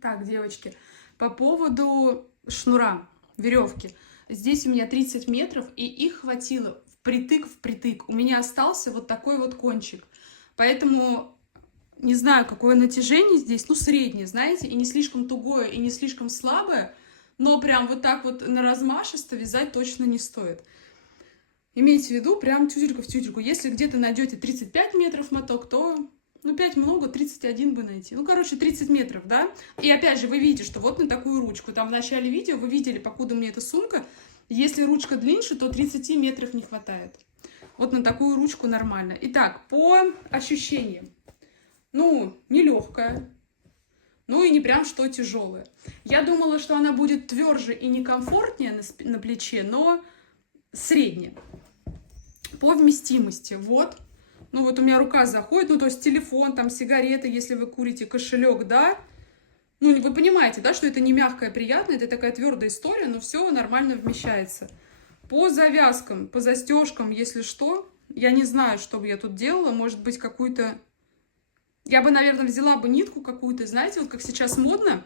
Так, девочки, по поводу шнура, веревки. Здесь у меня 30 метров, и их хватило впритык. У меня остался вот такой вот кончик. Поэтому не знаю, какое натяжение здесь, ну, среднее, знаете, и не слишком тугое, и не слишком слабое, но прям вот так вот на размашисто вязать точно не стоит. Имейте в виду, прям тютелька в тютельку. Если где-то найдете 35 метров моток, то, ну, 5 много, 31 бы найти. Ну, короче, 30 метров, да? И опять же, вы видите, что вот на такую ручку. Там в начале видео вы видели, покуда мне эта сумка, если ручка длиннее, то 30 метров не хватает. Вот на такую ручку нормально. Итак, по ощущениям. Ну, нелегкая. Ну и не прям что тяжелая. Я думала, что она будет тверже и некомфортнее на плече, но средняя. По вместимости, вот. Ну вот у меня рука заходит, ну то есть телефон, там сигареты, если вы курите, кошелек, да. Ну вы понимаете, да, что это не мягкое, приятное, это такая твердая история, но все нормально вмещается. По завязкам, по застежкам, если что, я не знаю, что бы я тут делала, может быть какую-то... Я бы, наверное, взяла бы нитку какую-то, знаете, вот как сейчас модно,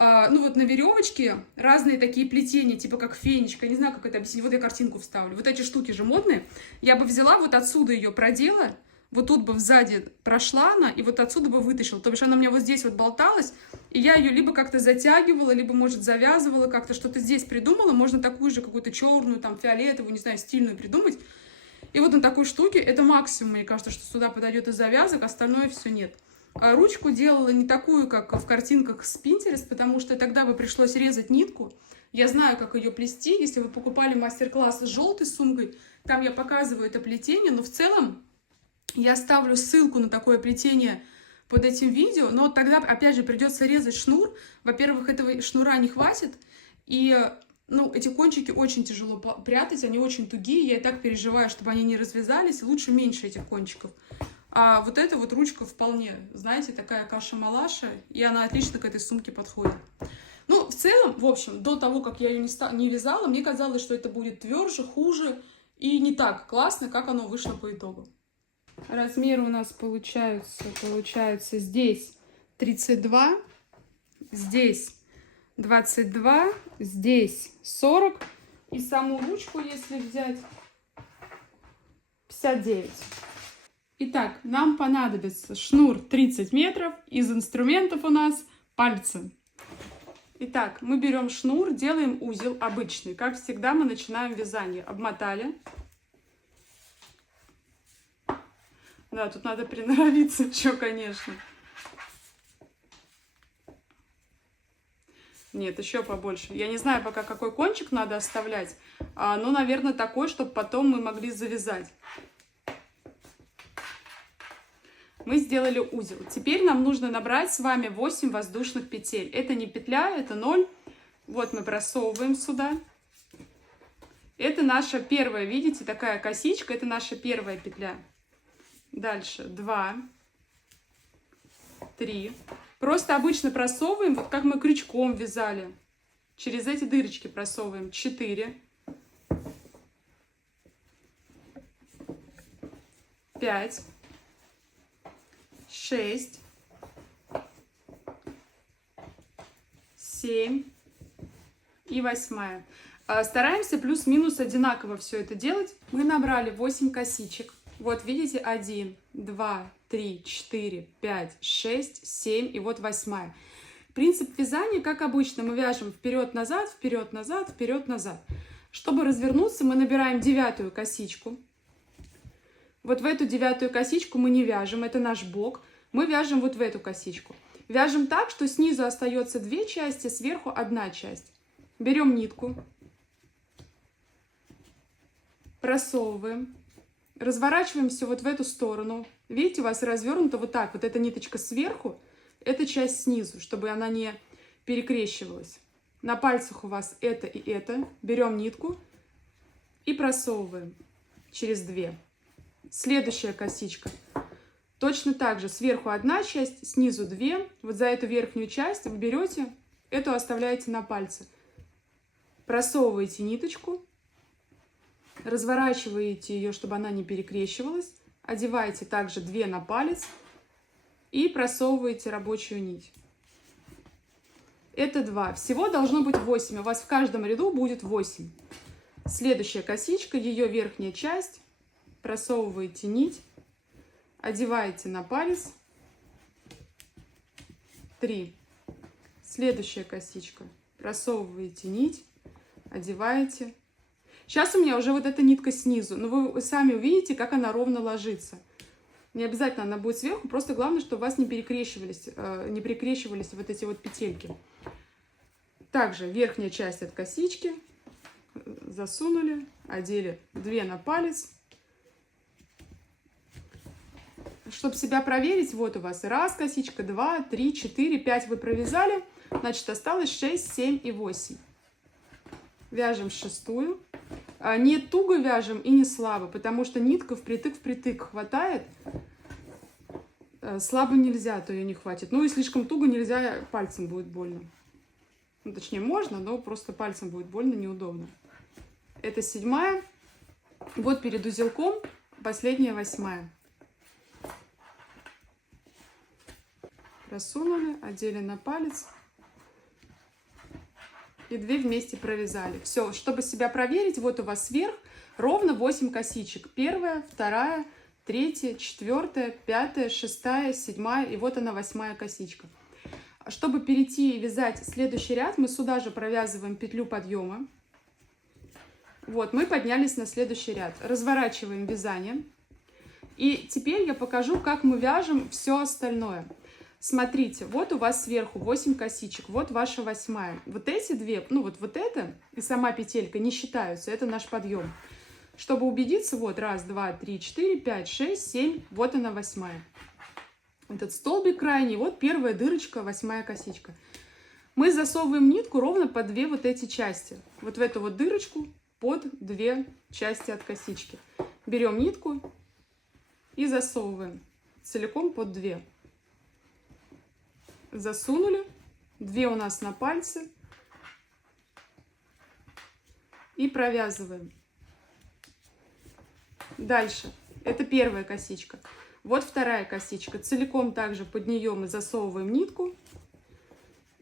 ну вот на веревочке разные такие плетения, типа как фенечка, не знаю, как это объяснить, вот я картинку вставлю, вот эти штуки же модные, я бы взяла вот отсюда ее продела, вот тут бы сзади прошла она, и вот отсюда бы вытащила, то бишь она у меня вот здесь вот болталась, и я ее либо как-то затягивала, либо, может, завязывала, как-то что-то здесь придумала, можно такую же какую-то черную, там, фиолетовую, не знаю, стильную придумать, и вот на такой штуке, это максимум, мне кажется, что сюда подойдет из завязок, остальное все нет. Ручку делала не такую, как в картинках с Pinterest, потому что тогда бы пришлось резать нитку. Я знаю, как ее плести. Если вы покупали мастер-класс с желтой сумкой, там я показываю это плетение, но в целом я оставлю ссылку на такое плетение под этим видео, но тогда, опять же, придется резать шнур. Во-первых, этого шнура не хватит, и, ну, эти кончики очень тяжело прятать, они очень тугие, я и так переживаю, чтобы они не развязались, лучше меньше этих кончиков. А вот эта вот ручка вполне, знаете, такая каша-малаша, и она отлично к этой сумке подходит. Ну, в целом, в общем, до того, как я ее не вязала, мне казалось, что это будет тверже, хуже и не так классно, как оно вышло по итогу. Размеры у нас получаются здесь 32, здесь 22, здесь 40, и саму ручку, если взять, 59. Итак, нам понадобится шнур 30 метров, из инструментов у нас пальцы. Итак, мы берем шнур, делаем узел обычный. Как всегда, мы начинаем вязание. Обмотали. Да, тут надо приноровиться еще, конечно. Нет, еще побольше. Я не знаю пока, какой кончик надо оставлять, но, наверное, такой, чтобы потом мы могли завязать. Мы сделали узел. Теперь нам нужно набрать с вами 8 воздушных петель. Это не петля, это 0. Вот мы просовываем сюда. Это наша первая, видите, такая косичка. Это наша первая петля. Дальше 2, 3. Просто обычно просовываем, вот как мы крючком вязали. Через эти дырочки просовываем 4, 5, 6, 7 и 8. Стараемся плюс-минус одинаково все это делать. Мы набрали 8 косичек. Вот видите, 1, 2, 3, 4, 5, 6, 7 и вот 8. Принцип вязания, как обычно, мы вяжем вперед-назад, вперед-назад, вперед-назад. Чтобы развернуться, мы набираем 9 косичку. Вот в эту 9 косичку мы не вяжем, это наш бок. Мы вяжем вот в эту косичку. Вяжем так, что снизу остается 2 части, сверху 1 часть. Берем нитку, просовываем, разворачиваемся вот в эту сторону. Видите, у вас развернуто вот так. Вот эта ниточка сверху, эта часть снизу, чтобы она не перекрещивалась. На пальцах у вас это и это. Берем нитку и просовываем через 2. Следующая косичка. Точно так же. Сверху 1 часть, снизу 2. Вот за эту верхнюю часть вы берете, эту оставляете на пальце. Просовываете ниточку. Разворачиваете ее, чтобы она не перекрещивалась. Одеваете также 2 на палец. И просовываете рабочую нить. Это 2. Всего должно быть 8. У вас в каждом ряду будет 8. Следующая косичка, ее верхняя часть. Просовываете нить, одеваете на палец. 3. Следующая косичка. Просовываете нить, одеваете. Сейчас у меня уже вот эта нитка снизу, но вы сами увидите, как она ровно ложится. Не обязательно она будет сверху, просто главное, чтобы у вас не перекрещивались вот эти вот петельки. Также верхняя часть от косички засунули, одели 2 на палец. Чтобы себя проверить, вот у вас раз косичка, 2, 3, 4, 5 вы провязали, значит осталось 6, 7 и 8. Вяжем 6-ю. Не туго вяжем и не слабо, потому что нитка впритык хватает. Слабо нельзя, то ее не хватит. Ну и слишком туго нельзя, пальцем будет больно. Ну, точнее можно, но просто пальцем будет больно, неудобно. Это 7-я. Вот перед узелком последняя 8-я. Просунули, одели на палец. И 2 вместе провязали. Все, чтобы себя проверить, вот у вас вверх ровно 8 косичек. 1, 2, 3, 4, 5, 6, 7 и вот она 8-я косичка. Чтобы перейти и вязать следующий ряд, мы сюда же провязываем петлю подъема. Вот, мы поднялись на следующий ряд. Разворачиваем вязание. И теперь я покажу, как мы вяжем все остальное. Смотрите, вот у вас сверху 8 косичек, вот ваша 8-я. Вот эти 2, ну вот это и сама петелька не считаются, это наш подъем. Чтобы убедиться, вот 1, 2, 3, 4, 5, 6, 7, вот она 8-я. Этот столбик крайний, вот первая дырочка, 8-я косичка. Мы засовываем нитку ровно под 2 вот эти части. Вот в эту вот дырочку под 2 части от косички. Берем нитку и засовываем целиком под 2. Засунули, 2 у нас на пальце и провязываем. Дальше, это первая косичка. Вот вторая косичка, целиком также под нее мы засовываем нитку,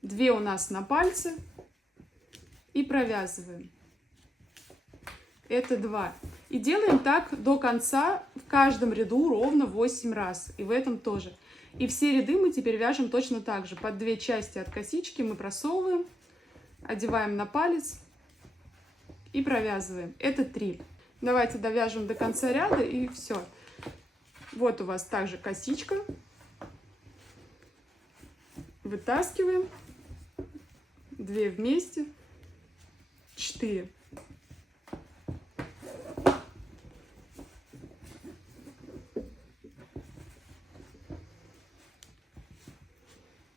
2 у нас на пальце и провязываем. Это 2. И делаем так до конца, в каждом ряду ровно 8 раз, и в этом тоже. И все ряды мы теперь вяжем точно так же. Под 2 части от косички мы просовываем, одеваем на палец и провязываем. Это 3. Давайте довяжем до конца ряда и все. Вот у вас также косичка. Вытаскиваем. 2 вместе. 4.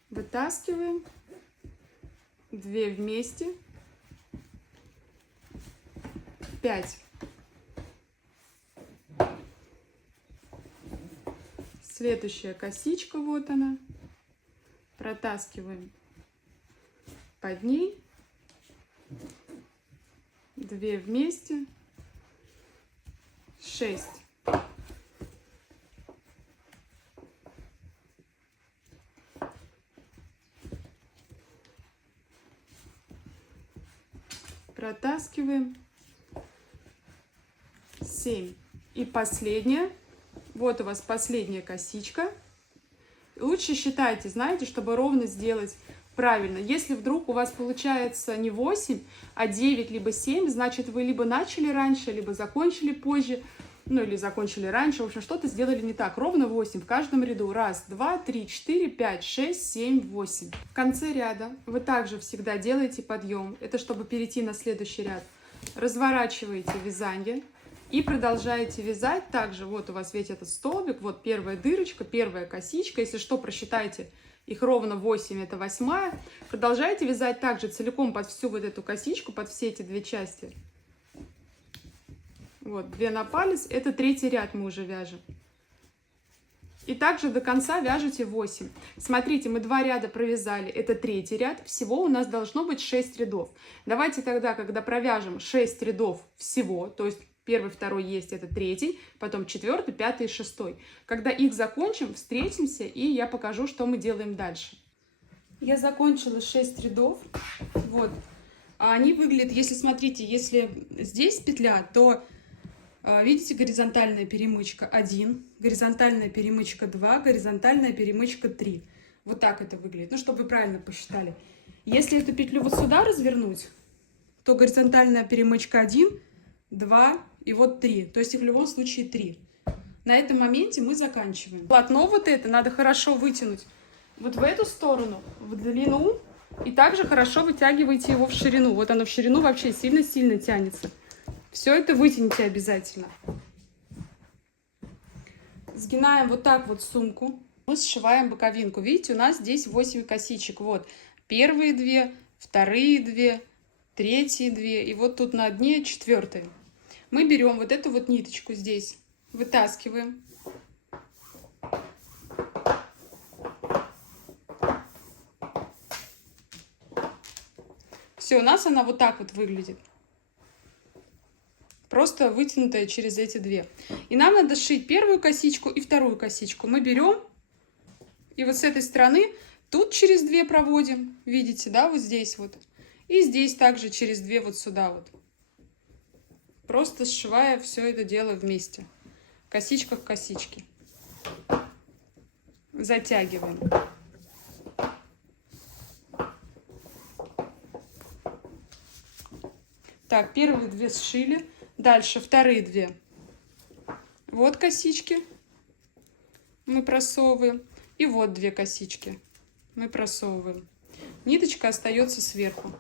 Вытаскиваем, 2 вместе, 5. Следующая косичка, вот она. Протаскиваем под ней, 2 вместе, 6. Протаскиваем, 7. И последняя, вот у вас последняя косичка. Лучше считайте, знаете, чтобы ровно сделать правильно. Если вдруг у вас получается не 8, а 9, либо 7, значит вы либо начали раньше, либо закончили позже, ну или закончили раньше, в общем, что-то сделали не так. Ровно 8 в каждом ряду. 1, 2, 3, 4, 5, 6, 7, 8. В конце ряда вы также всегда делаете подъем. Это чтобы перейти на следующий ряд. Разворачиваете вязание и продолжаете вязать. Также вот у вас ведь этот столбик, вот первая дырочка, первая косичка. Если что, просчитайте их ровно 8, это 8-я. Продолжайте вязать также целиком под всю вот эту косичку, под все эти 2 части. Вот, 2 на палец, это 3-й ряд мы уже вяжем. И также до конца вяжете 8. Смотрите, мы 2 ряда провязали, это 3-й ряд, всего у нас должно быть 6 рядов. Давайте тогда, когда провяжем 6 рядов всего, то есть 1, 2 есть, это 3-й, потом 4, 5 и 6. Когда их закончим, встретимся, и я покажу, что мы делаем дальше. Я закончила 6 рядов. Вот. А они выглядят, если смотрите, если здесь петля, то видите, горизонтальная перемычка 1, горизонтальная перемычка 2, горизонтальная перемычка 3. Вот так это выглядит, ну, чтобы вы правильно посчитали. Если эту петлю вот сюда развернуть, то горизонтальная перемычка 1, 2 и вот 3. То есть их в любом случае 3. На этом моменте мы заканчиваем. Полотно вот это надо хорошо вытянуть вот в эту сторону, в длину, и также хорошо вытягивайте его в ширину. Вот оно в ширину вообще сильно-сильно тянется. Все это вытяните обязательно. Сгинаем вот так вот сумку. Мы сшиваем боковинку. Видите, у нас здесь 8 косичек. Вот первые 2, вторые 2, третьи 2. И вот тут на дне 4. Мы берем вот эту вот ниточку здесь, вытаскиваем. Все, у нас она вот так вот выглядит. Просто вытянутая через эти 2. И нам надо сшить первую косичку и вторую косичку. Мы берем и вот с этой стороны тут через 2 проводим. Видите, да, вот здесь вот. И здесь также через 2 вот сюда вот. Просто сшивая все это дело вместе. Косичка к косичке. Затягиваем. Так, первые 2 сшили. Дальше вторые 2. Вот косички мы просовываем. И вот 2 косички мы просовываем. Ниточка остается сверху.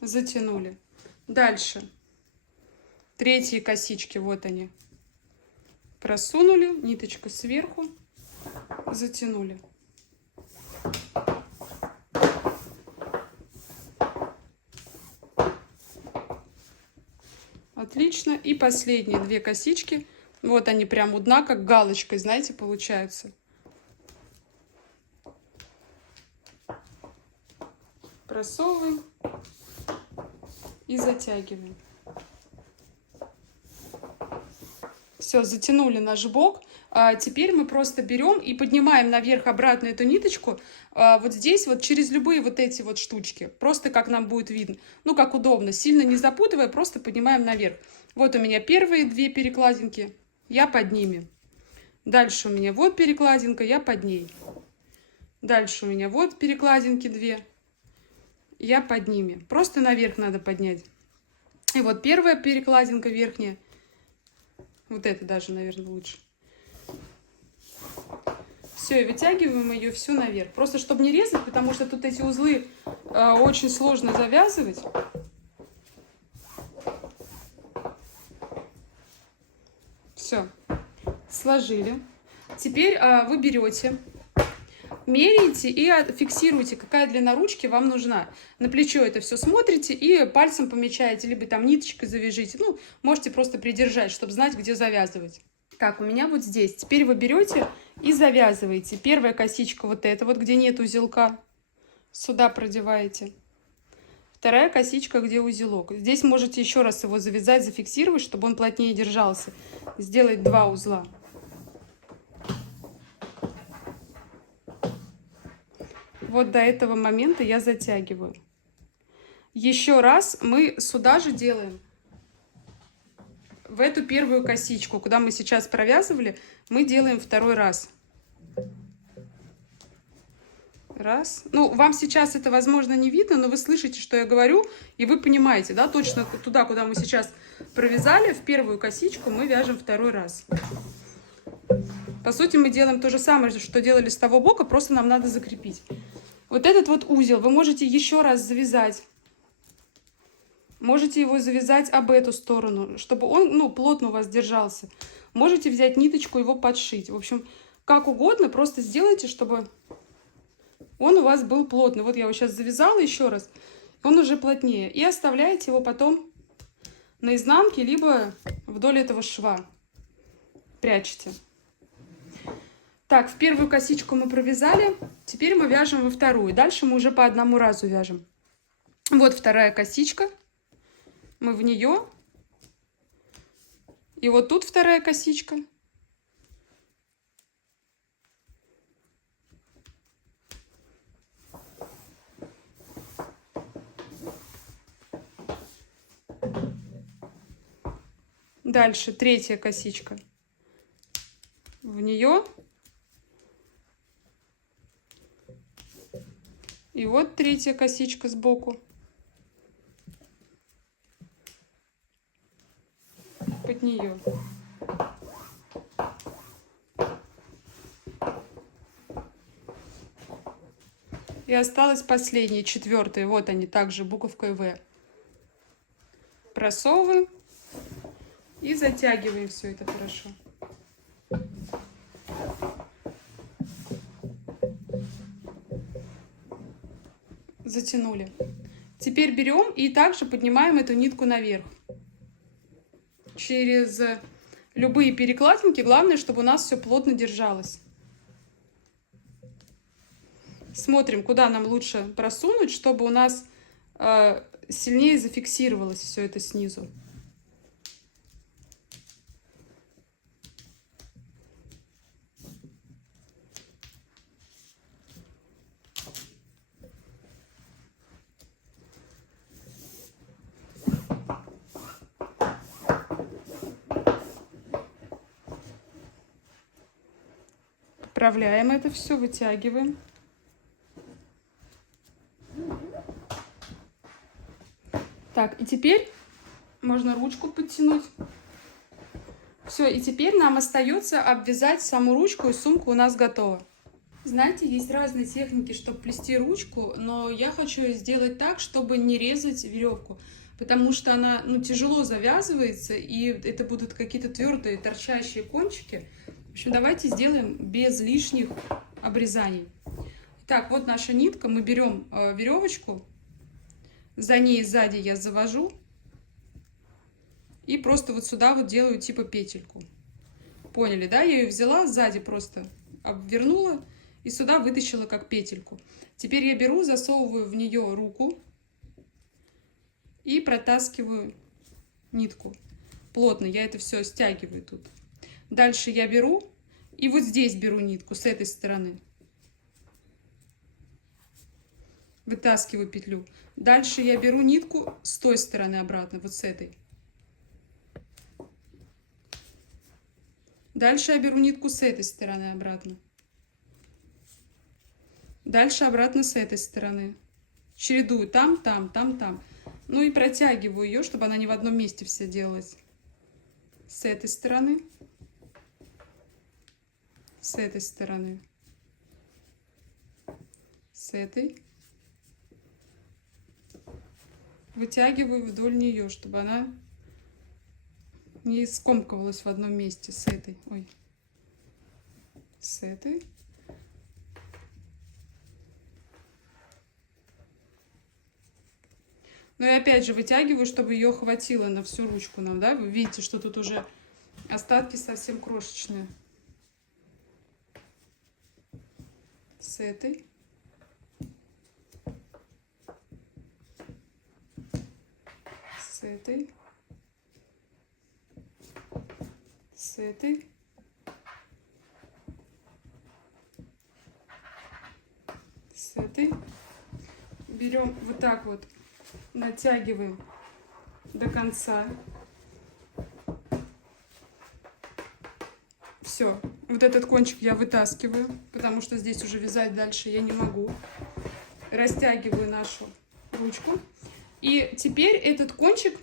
Затянули. Дальше. Третьи косички, вот они. Просунули, ниточку сверху, затянули. Отлично. И последние 2 косички. Вот они прям у дна, как галочкой, знаете, получаются. Просовываем и затягиваем. Все, затянули наш бок. Теперь мы просто берем и поднимаем наверх обратно эту ниточку. Вот здесь вот через любые вот эти вот штучки. Просто как нам будет видно. Ну, как удобно. Сильно не запутывая, просто поднимаем наверх. Вот у меня первые 2 перекладинки. Я под ними. Дальше у меня вот перекладинка, я под ней. Дальше у меня вот перекладинки 2. Я под ними. Просто наверх надо поднять. И вот первая перекладинка верхняя. Вот это даже, наверное, лучше. Все, и вытягиваем ее всю наверх. Просто чтобы не резать, потому что тут эти узлы очень сложно завязывать. Все, сложили. Теперь вы берете, меряете и фиксируете, какая длина ручки вам нужна. На плечо это все смотрите и пальцем помечаете, либо там ниточкой завяжите. Ну, можете просто придержать, чтобы знать, где завязывать. Так, у меня вот здесь. Теперь вы берете и завязываете. Первая косичка вот эта, вот где нет узелка, сюда продеваете. Вторая косичка, где узелок. Здесь можете еще раз его завязать, зафиксировать, чтобы он плотнее держался. Сделать 2 узла. Вот до этого момента я затягиваю. Еще раз мы сюда же делаем. В эту первую косичку, куда мы сейчас провязывали, мы делаем 2-й раз. Раз. Ну, вам сейчас это, возможно, не видно, но вы слышите, что я говорю, и вы понимаете, да, точно туда, куда мы сейчас провязали, в первую косичку мы вяжем 2-й раз. По сути, мы делаем то же самое, что делали с того бока, просто нам надо закрепить. Вот этот вот узел вы можете еще раз завязать. Можете его завязать об эту сторону, чтобы он, ну, плотно у вас держался. Можете взять ниточку, его подшить. В общем, как угодно, просто сделайте, чтобы он у вас был плотный. Вот я его сейчас завязала еще раз, он уже плотнее. И оставляете его потом на изнанке, либо вдоль этого шва. Прячете. Так, в первую косичку мы провязали, теперь мы вяжем во вторую. Дальше мы уже по одному разу вяжем. Вот вторая косичка. Мы в нее. И вот тут вторая косичка. Дальше третья косичка. В нее. И вот третья косичка сбоку. Под нее. И осталось последние, четвертые. Вот они, также буковкой В. Просовываем и затягиваем все это хорошо. Затянули. Теперь берем и также поднимаем эту нитку наверх. Через любые перекладинки. Главное, чтобы у нас все плотно держалось. Смотрим, куда нам лучше просунуть, чтобы у нас сильнее зафиксировалось все это снизу. Отправляем это все, вытягиваем. Так, и теперь можно ручку подтянуть. Все, и теперь нам остается обвязать саму ручку, и сумка у нас готова. Знаете, есть разные техники, чтобы плести ручку, но я хочу сделать так, чтобы не резать веревку, потому что она, тяжело завязывается, и это будут какие-то твердые торчащие кончики. В общем, давайте сделаем без лишних обрезаний. Так, вот наша нитка. Мы берем веревочку, за ней сзади я завожу и просто вот сюда вот делаю типа петельку. Поняли, да? Я ее взяла, сзади просто обвернула и сюда вытащила как петельку. Теперь я беру, засовываю в нее руку и протаскиваю нитку. Плотно я это все стягиваю тут. Дальше я беру и вот здесь беру нитку с этой стороны. Вытаскиваю петлю. Дальше я беру нитку с той стороны обратно, вот с этой. Дальше я беру нитку с этой стороны обратно. Дальше обратно с этой стороны. Чередую там, там, там, там. Ну и протягиваю ее, чтобы она не в одном месте вся делалась. С этой стороны. С этой стороны. С этой. Вытягиваю вдоль нее, чтобы она не скомкивалась в одном месте. С этой. Ой. С этой. Ну и опять же вытягиваю, чтобы ее хватило на всю ручку нам, да? Вы видите, что тут уже остатки совсем крошечные. С этой. С этой. С этой. С этой. Берем вот так вот, натягиваем до конца. Все, вот этот кончик я вытаскиваю, потому что здесь уже вязать дальше я не могу. Растягиваю нашу ручку. И теперь этот кончик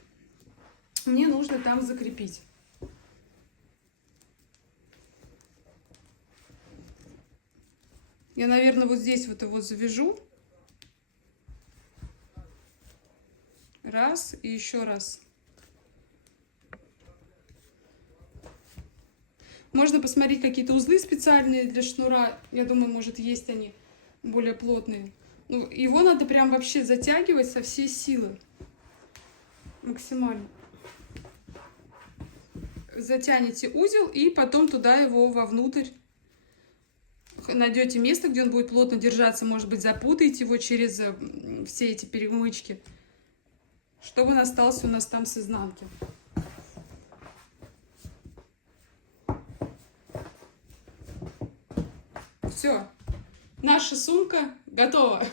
мне нужно там закрепить. Я, наверное, вот здесь вот его завяжу. Раз и еще раз. Можно посмотреть какие-то узлы специальные для шнура. Я думаю, может, есть они более плотные. Ну, его надо прям вообще затягивать со всей силы. Максимально. Затянете узел и потом туда его вовнутрь. Найдете место, где он будет плотно держаться. Может быть, запутаете его через все эти перемычки. чтобы он остался у нас там с изнанки. Все, наша сумка готова.